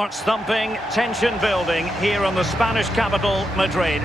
Hearts thumping, tension building here on the Spanish capital, Madrid.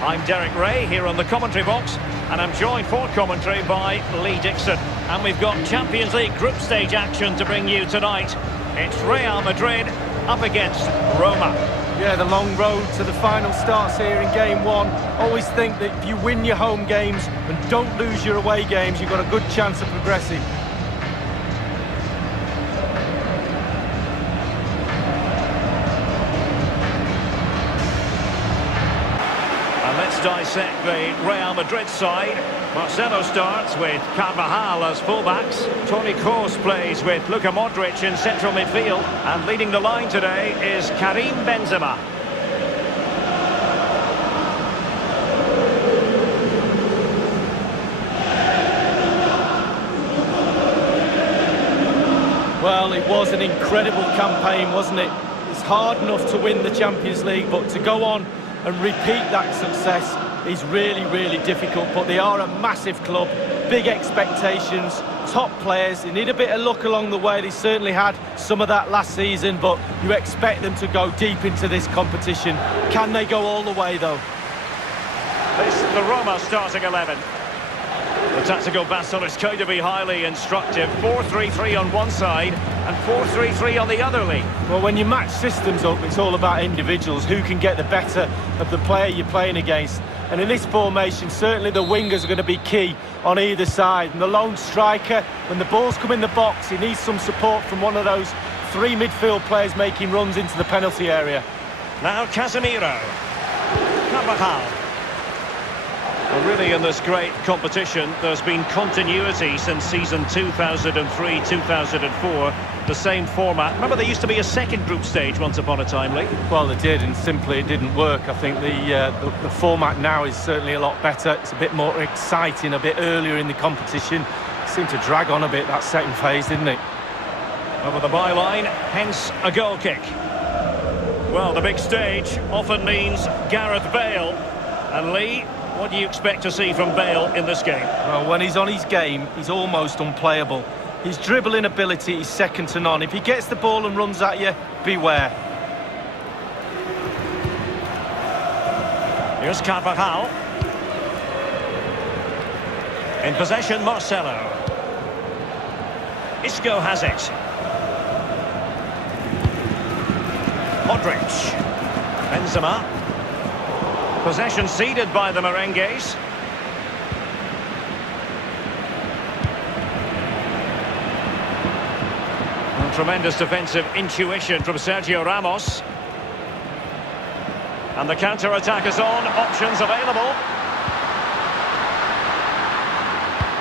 I'm Derek Ray here on the commentary box, and I'm joined for commentary by Lee Dixon. And we've got Champions League group stage action to bring you tonight. It's Real Madrid up against Roma. Yeah, the long road to the final starts here in game one. Always think that if you win your home games and don't lose your away games, you've got a good chance of progressing. Let's dissect the Real Madrid side. Marcelo starts with Carvajal as fullbacks. Toni Kroos plays with Luka Modric in central midfield. And leading the line today is Karim Benzema. Well, it was an incredible campaign, wasn't it? It's hard enough to win the Champions League, but to go on and repeat that success is really, really difficult. But they are a massive club, big expectations, top players. They need a bit of luck along the way. They certainly had some of that last season, but you expect them to go deep into this competition. Can they go all the way, though? This is the Roma starting 11. The tactical battle is going to be highly instructive. 4-3-3 on one side and 4-3-3 on the other, Lee. Well, when you match systems up, it's all about individuals. Who can get the better of the player you're playing against? And in this formation, certainly the wingers are going to be key on either side. And the lone striker, when the balls come in the box, he needs some support from one of those three midfield players making runs into the penalty area. Now Casemiro. Carvajal. Well, really, in this great competition, there's been continuity since season 2003-2004. The same format. Remember, there used to be a second group stage once upon a time, Lee? Well, they did, and simply it didn't work. I think the format now is certainly a lot better. It's a bit more exciting, a bit earlier in the competition. It seemed to drag on a bit, that second phase, didn't it? Over the byline, hence a goal kick. Well, the big stage often means Gareth Bale. And Lee, what do you expect to see from Bale in this game? Well, when he's on his game, he's almost unplayable. His dribbling ability is second to none. If he gets the ball and runs at you, beware. Here's Carvajal. In possession, Marcelo. Isco has it. Modric. Benzema. Possession ceded by the Merengues. And tremendous defensive intuition from Sergio Ramos. And the counter-attack is on. Options available.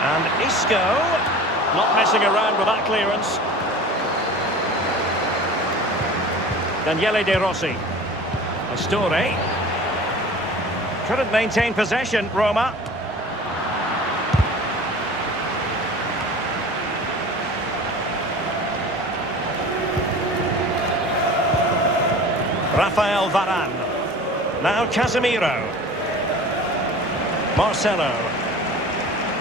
And Isco not messing around with that clearance. Daniele De Rossi. Astore. Couldn't maintain possession, Roma. Rafael Varane. Now Casemiro. Marcelo.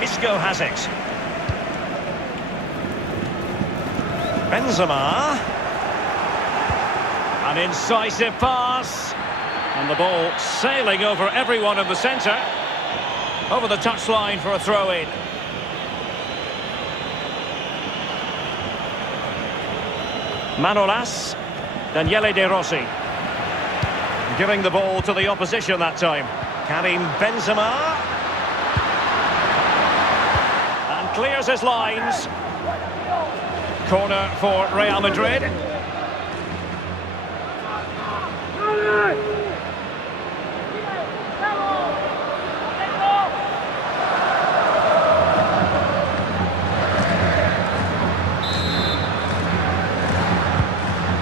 Isco has it. Benzema. An incisive pass. And the ball sailing over everyone in the centre. Over the touchline for a throw-in. Manolas. Daniele De Rossi. Giving the ball to the opposition that time. Karim Benzema. And clears his lines. Corner for Real Madrid.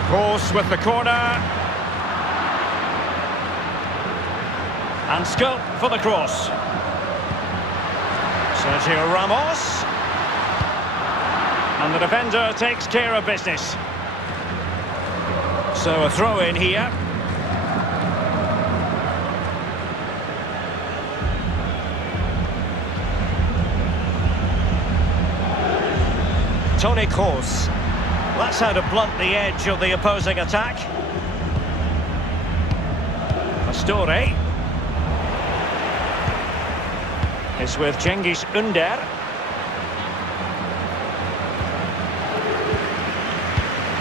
Kroos with the corner. And scope for the cross. Sergio Ramos. And the defender takes care of business. So a throw in here. Toni Kroos. That's how to blunt the edge of the opposing attack. Pastore. It's with Cengiz Ünder.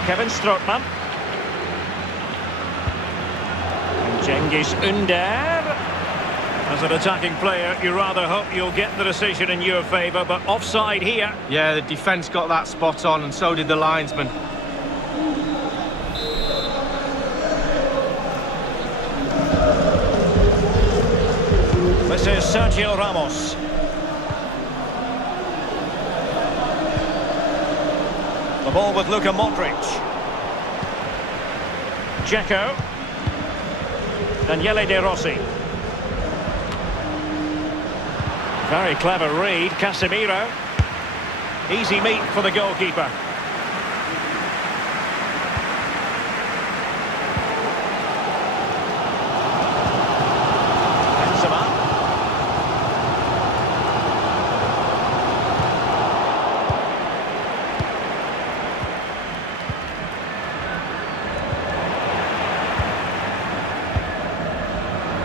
Kevin Strootman. And Cengiz Ünder. As an attacking player, you rather hope you'll get the decision in your favour, but offside here. Yeah, the defence got that spot on, and so did the linesman. This is Sergio Ramos. The ball with Modric. Dzeko. Daniele De Rossi. Very clever read, Casemiro. Easy meat for the goalkeeper. Benzema.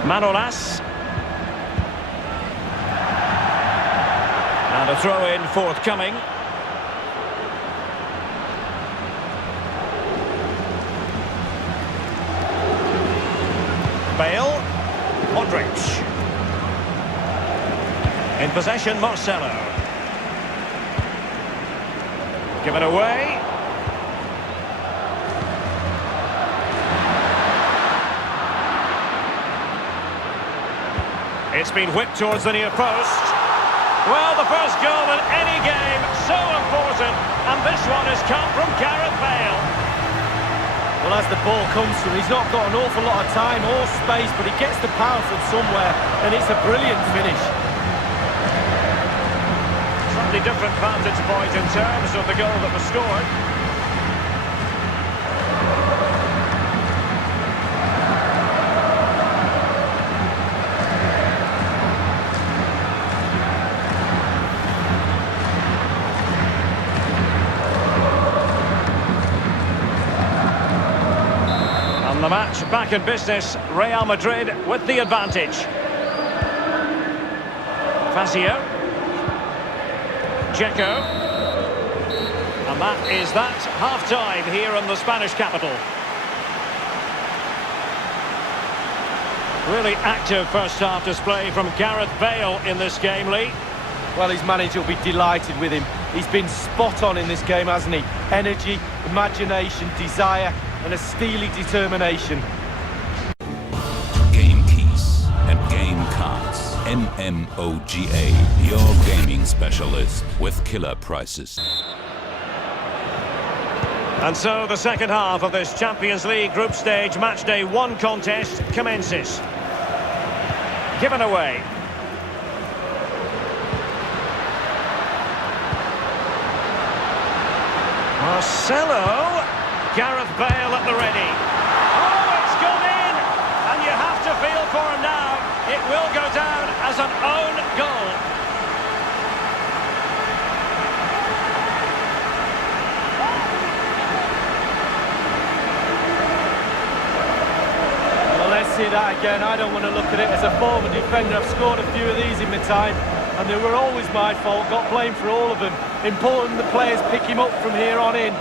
Manolas. And a throw-in forthcoming. Bale. Modric. In possession, Marcelo. Given away. It's been whipped towards the near post. Well, the first goal in any game, so important, and this one has come from Gareth Bale. Well, as the ball comes to him, he's not got an awful lot of time or space, but he gets the power from somewhere, and it's a brilliant finish. Slightly different vantage point in terms of the goal that was scored. The match back in business, Real Madrid with the advantage. Fazio. Dzeko. And that is that, half-time here in the Spanish capital. Really active first-half display from Gareth Bale in this game, Lee. Well, his manager will be delighted with him. He's been spot on in this game, hasn't he? Energy, imagination, desire, and a steely determination. Game keys and game cards. MMOGA, your gaming specialist with killer prices. And so the second half of this Champions League group stage match day 1 contest commences. Given away. Marcelo. Gareth Bale at the ready. Oh, it's gone in! And you have to feel for him now. It will go down as an own goal. Well, let's see that again. I don't want to look at it as a former defender. I've scored a few of these in my time, and they were always my fault. Got blamed for all of them. Important the players pick him up from here on in.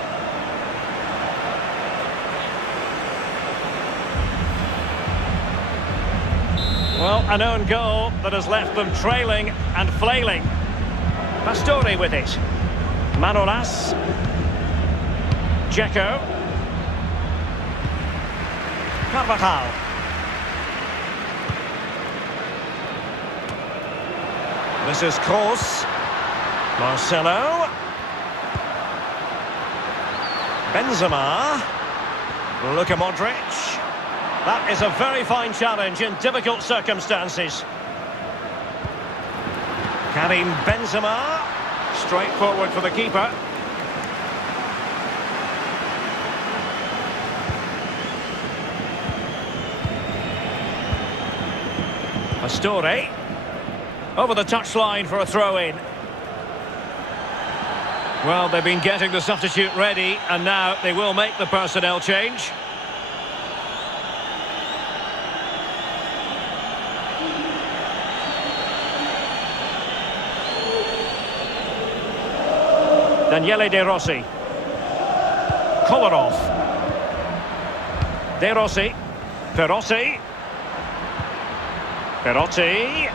Well, an own goal that has left them trailing and flailing. Pastore with it. Manolas. Dzeko. Carvajal. This is Kroos. Marcelo. Benzema. Modric. That is a very fine challenge in difficult circumstances. Karim Benzema. Straight forward for the keeper. Pastore. Over the touchline for a throw-in. Well, they've been getting the substitute ready, and now they will make the personnel change. Daniele De Rossi. Kolarov. De Rossi. Perossi. Perotti.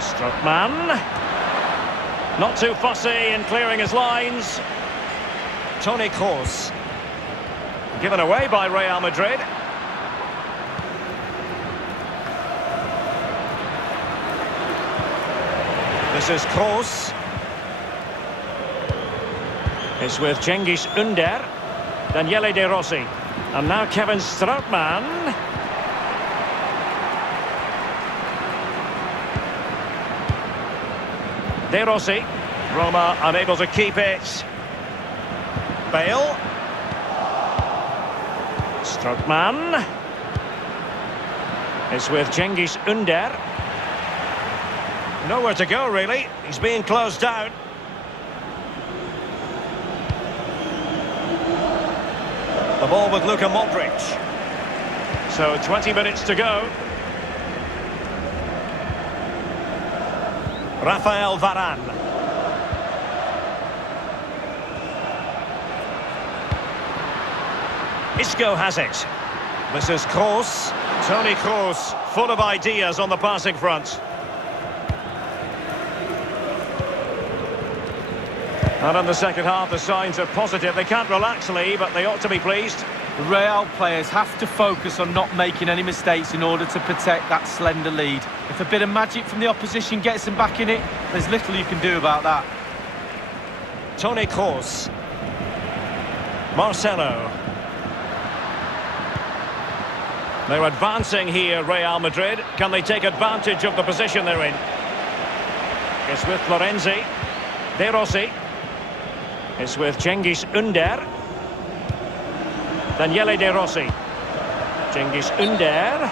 Strootman. Not too fussy in clearing his lines. Toni Kroos. Given away by Real Madrid. This is Kroos. It's with Cengiz Ünder. Daniele De Rossi. And now Kevin Strootman. De Rossi. Roma unable to keep it. Bale. Strootman. It's with Cengiz Ünder. Nowhere to go, really. He's being closed down. The ball with Luka Modric. So 20 minutes to go. Rafael Varane. Isco has it. This is Kroos. Toni Kroos, full of ideas on the passing front. And in the second half, the signs are positive. They can't relax, Lee, but they ought to be pleased. The Real players have to focus on not making any mistakes in order to protect that slender lead. If a bit of magic from the opposition gets them back in it, there's little you can do about that. Toni Kroos. Marcelo. They're advancing here, Real Madrid. Can they take advantage of the position they're in? It's with Florenzi. De Rossi. It's with Cengiz Ünder. Daniele De Rossi. Cengiz Ünder.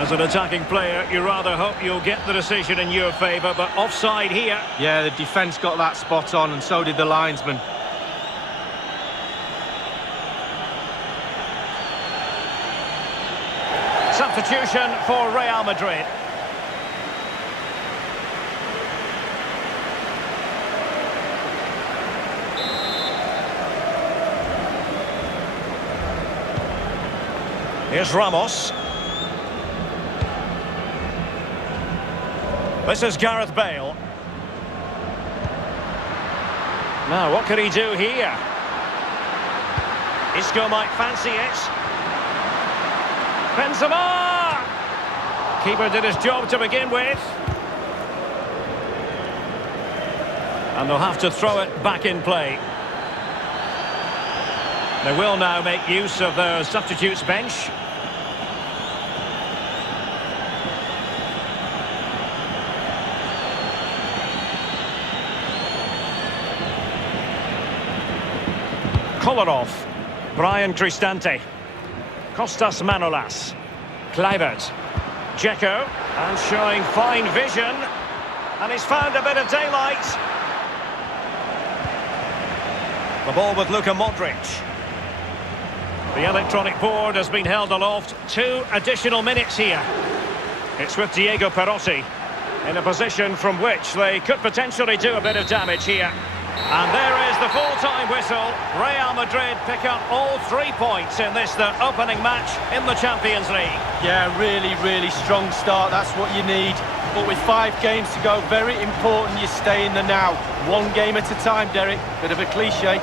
As an attacking player, you rather hope you'll get the decision in your favour, but offside here. Yeah, the defence got that spot on, and so did the linesman. Substitution for Real Madrid. Here's Ramos. This is Gareth Bale. Now, what could he do here? Isco might fancy it. Benzema! Keeper did his job to begin with. And they'll have to throw it back in play. They will now make use of their substitutes bench. Kolarov. Brian Cristante. Kostas Manolas. Kluivert. Dzeko. And showing fine vision. And he's found a bit of daylight. The ball with Luka Modric. The electronic board has been held aloft. 2 additional minutes here. It's with Diego Perotti. In a position from which they could potentially do a bit of damage here. And there is the full-time whistle. Real Madrid pick up all 3 points in this, their opening match in the Champions League. Yeah, really strong start. That's what you need. But with 5 games to go, very important you stay in the now. 1 game at a time, Derek. Bit of a cliche.